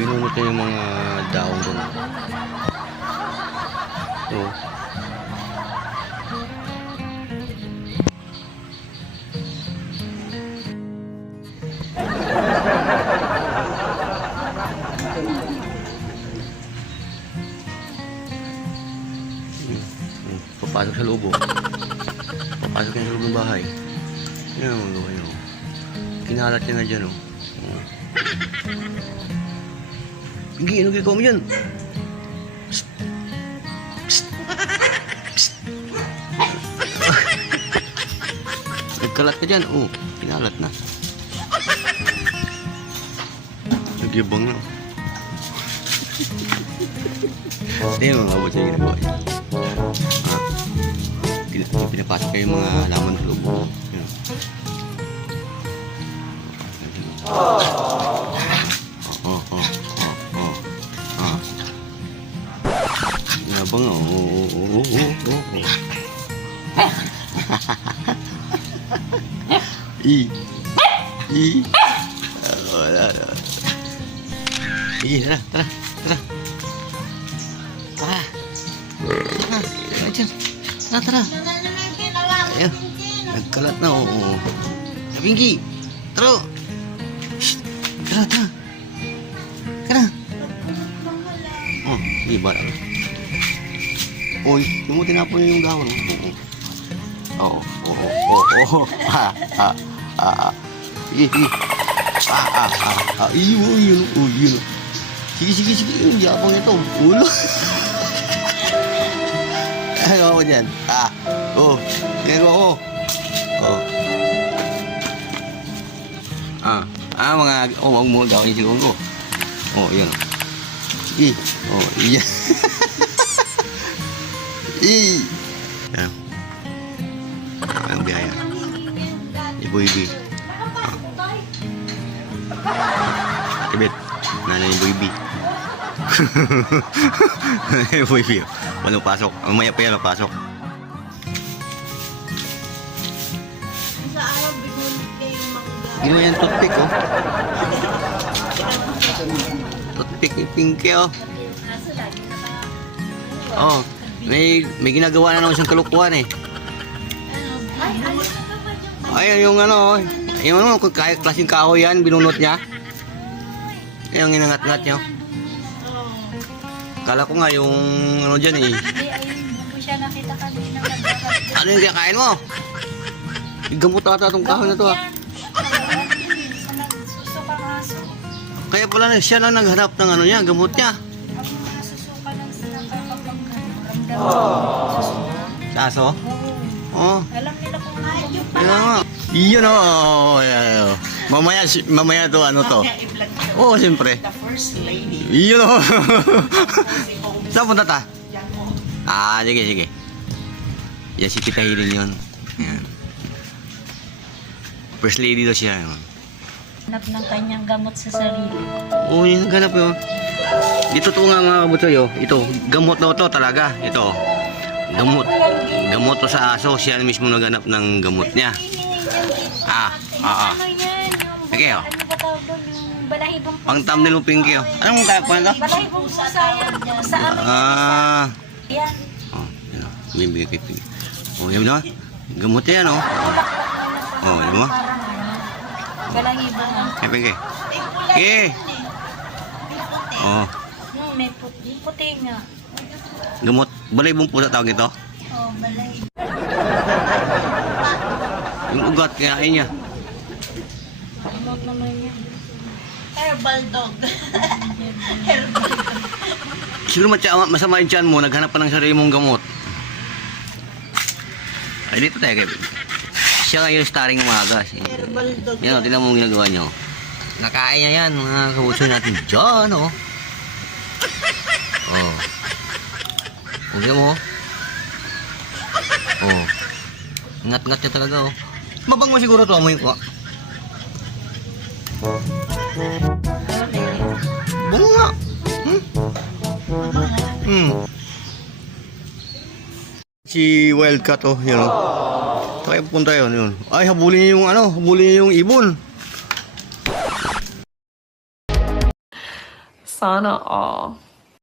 natin yung mga daon doon. Oh. Papasok sa loob oh. Papasok sa loob ng bahay. Yan ang gawa niyo. Kinalat niya na dyan. Oh. Hindi, ano gagawa mo. Psst. Nagkalat ka dyan. Oh, kinalat na. Nagyabang na. Hindi mo mabot sa ginagawa niya. Pin- Pinapasok kayo yung mga laman sa loob. Oh, oh, I. I. Wala, wala. Sige, tara, tara, tara. Tara. Tara, tara. Tara, tara. Ayan. Nagkalat na, oo. Pinky, tara. Tara, tara. Tara. Oh, di ba? Uy, yung mo tinapon yung gawon. Oo, oo, oo, oo, oo. Ha, ha, ha. Sige, sige. Ah, ah, ah, ah. Iyo, iyo, oh, iyo. Sige, sige, sige. Yung yabang ito. Ulo. Ay, ako dyan. Ah, oh. Ginagawa ko. Oh. Ah, ah, mga, oh, wag mo gawin siguro. Oh, yun. Sige. Oh, iya. I. Yan. Ang Ibo-ibi. Ibit. Nanay yung boybi. Nanay yung boybi. Walang pasok. Mamaya pa yan ang pasok. Araw, binulit kayo makagawa. Gino yan toothpick oh. Toothpick yung pinky oh. Oh, may may ginagawa na naman siyang kalukuhan eh. Ay, ano. Ay, yung ano, yung ano, kung kaya klaseng kahoy yan, binunot niya. Yung inangat-ngat niya. Oh. Kala ko nga yung ano dyan eh. Ano yung kinakain mo? Gamot ata itong kahoy na to ah. Kaya pala siya lang naghanap ng ano niya, gamot niya. Ang mga nasusuka Kaya nga. Iyon oh. Ayan, oh. Mamaya, si- mamaya to ano to. Oo, oh, siyempre. The first lady. Iyon oh. Si Saan punta ta? yan mo. Ah, sige, sige. Yan si Tita Hilin yun. Yan. First lady daw siya. Yun. Hanap ng kanyang gamot sa sarili. Oo, yun ganap yun. Dito to nga mga kabutsoy, oh. Ito, gamot daw to talaga. Ito. Gamot. Gamot to sa aso. Siya mismo naganap ng gamot niya. Ah, ah, ah. Yan? Sige, oh. Balahibong. Pang thumbnail mo, Pinky, oh. Anong tawag po nito? Balahibong pusa yan. Sa ano Ah. yan? Oh, yan. oh. Bibigay kay Pinky. Oh, yan no? Gamot yan, oh. Oh, yan mo? Balahibong ang... Ay, Pinky. Pinky. Oh, may. Puti nga. Gamot. Balay bong pusa tawag ito. Oh, balahibong. Yung ugat, kinain niya. Gamot naman yan. Herbal dog. Siguro matya, masama yung tiyan mo, naghanap pa ng sarili mong gamot. Ay, dito tayo, Kevin. Siya ngayon starring umaga. Herbal dog. Yan, o, tingnan mo ginagawa niyo. Nakain niya yan, mga kabuso natin. Diyan, oh. Oh. Tingnan mo, oh. Ngat-ngat niya talaga, oh. Mabango siguro to, amoy ko. Bungo nga. Hmm? Hmm. Si Wildcat, oh, yun, oh. Tayo punta yun, yun. Ay, habulin niya yung ano, habulin yung ibon. Sana all.